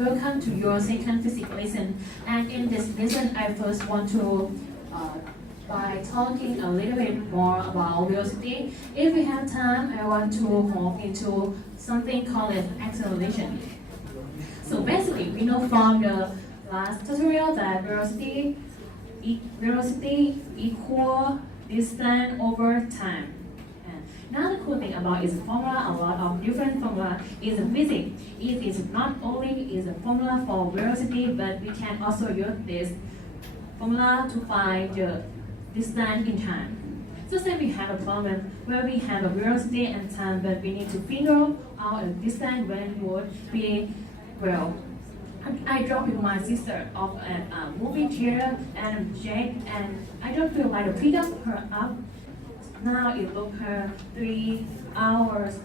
welcome to your second physics lesson. And in this lesson, I first want to by talking a little bit more about velocity. If we have time, I want to hop into something called acceleration. So basically, we know from the last tutorial that velocity equal distance over time. Now the cool thing about its formula, a lot of different formula is physics. It is not only is a formula for velocity, but we can also use this formula to find the distance in time. So say we have a problem where we have a velocity and time, but we need to figure out a distance when would be, well, I dropped with my sister off at a movie theater and Jake, and I don't feel like to pick up her up. Now it took her 3 hours.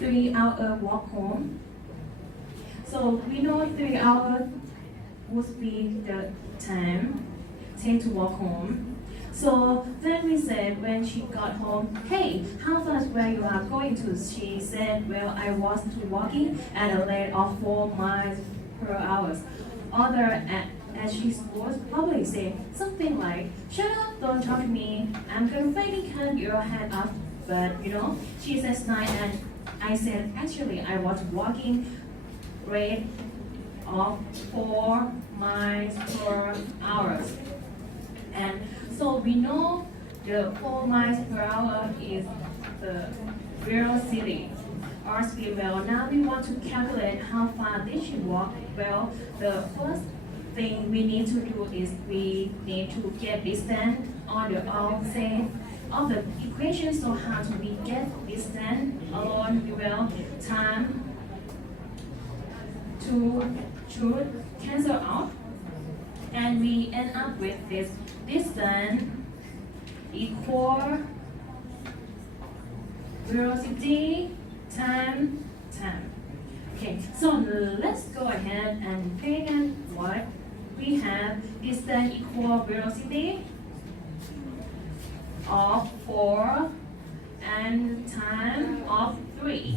3-hour walk home. So we know 3 hours would be the time take to walk home. So then we said when she got home, hey, how fast were you are going to? She said, well, I was walking at a rate of 4 miles per hour. Other as she was probably say something like, shut up, don't talk to me, I'm gonna fighting cut your head off. But she says 9 and I said, actually I was walking rate of 4 miles per hour. And so we know the 4 miles per hour is the velocity or speed. Well, now we want to calculate how far did she walk. Well, the first thing we need to do is we need to get distance on the outside of the equation. So how do we get distance alone? We will time to should cancel out, and we end up with this distance equal velocity time. Okay, so let's go ahead and take in what we have. Distance equal velocity of 4 and time of 3.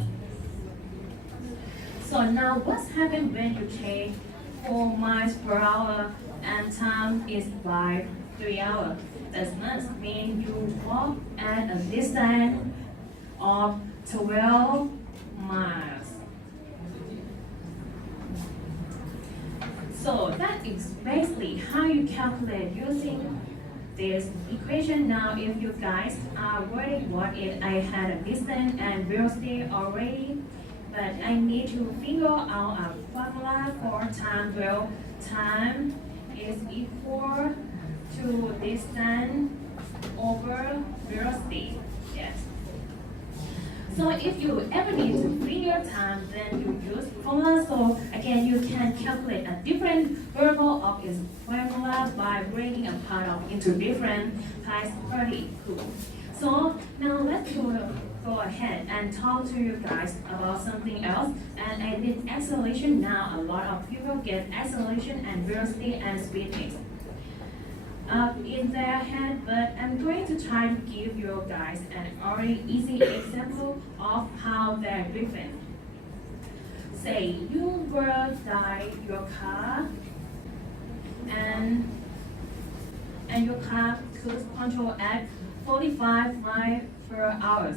So now what's happened when you take 4 miles per hour and time is by 3 hours? That must mean you walk at a distance of 12 miles. So that is basically how you calculate using this equation. Now if you guys are worried what if I had a distance and velocity already, but I need to figure out a formula for time. Well, time is equal to distance over velocity. Yes. So if you ever need to figure time, then you use formula. So again, you can calculate a different variable of its formula by breaking apart into different types. Pretty cool. So now let's go ahead and talk to you guys about something else. And I did acceleration. Now a lot of people get acceleration and velocity and speed mixed up in their head, but I'm going to try to give you guys an already easy example of how they're different. Say you were drive your car and your car cruise control at 45 miles per hour,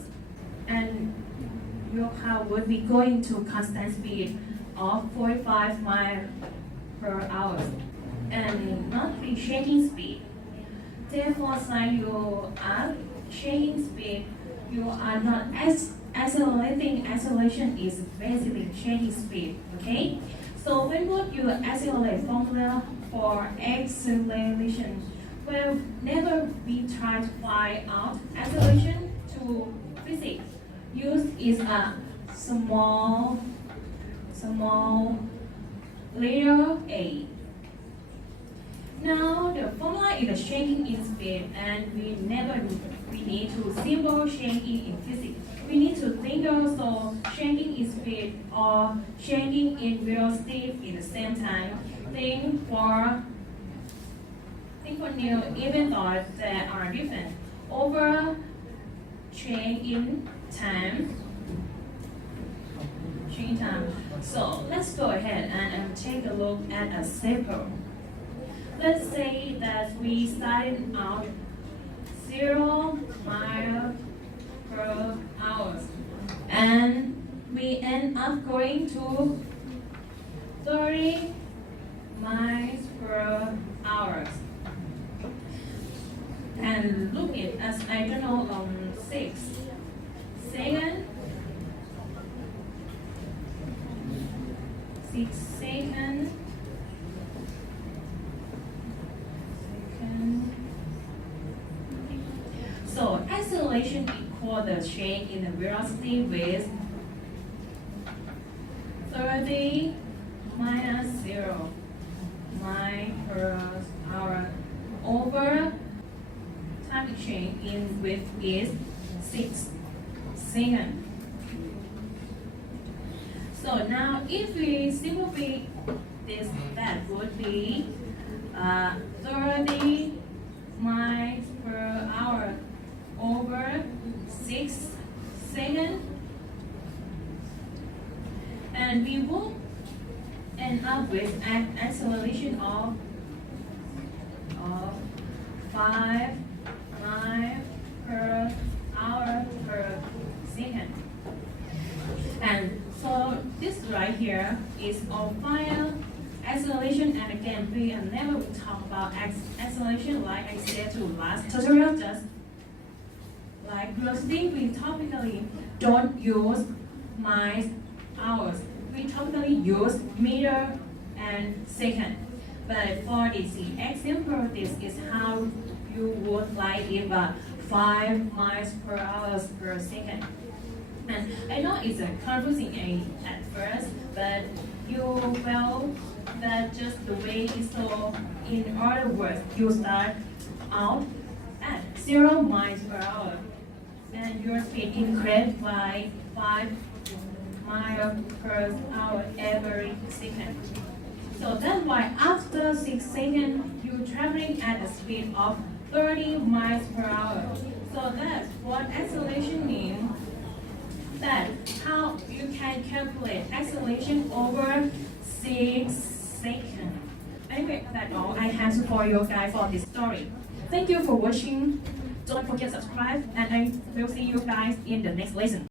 and your car would be going to constant speed of 45 miles per hour and not be changing speed. Therefore, since you are changing speed, you are not accelerating. Acceleration is basically changing speed. Okay. So when would you accelerate formula for acceleration? Well, never we try to find out acceleration to physics. Use is a small letter A. Now the formula is a changing in speed, and we need to symbol changing in physics. We need to think also changing in speed or changing in velocity in the same time. Think for new even though they are different. Over change in time, change time. So let's go ahead and take a look at a sample. Let's say that we started out 0 miles per hour and we end up going to 30 miles per hour. And look it as I don't know 6 seconds. 6 seconds. So acceleration equal the change in the velocity with 30 minus 0 miles per hour over time change in width is 6 seconds. So now if we simplify this, that would be 30 miles per hour over 6 seconds, and we will end up with an acceleration of 5 miles per hour per second. And so this right here is our final acceleration, and again we never will talk about acceleration like I said to last tutorial. Just like velocity, we typically don't use miles, hours. We typically use meter and second. But for this example, this is how you would like if 5 miles per hour per second. And I know it's a confusing at first, but you will that just the way. So in other words, you start out at 0 miles per hour and your speed increases by 5 miles per hour every second. So that's why after 6 seconds, you're traveling at a speed of 30 miles per hour. So that's what acceleration means. That's how you can calculate acceleration over 6 seconds. Anyway, that's all I have for you guys for this story. Thank you for watching. Don't forget to subscribe, and I will see you guys in the next lesson.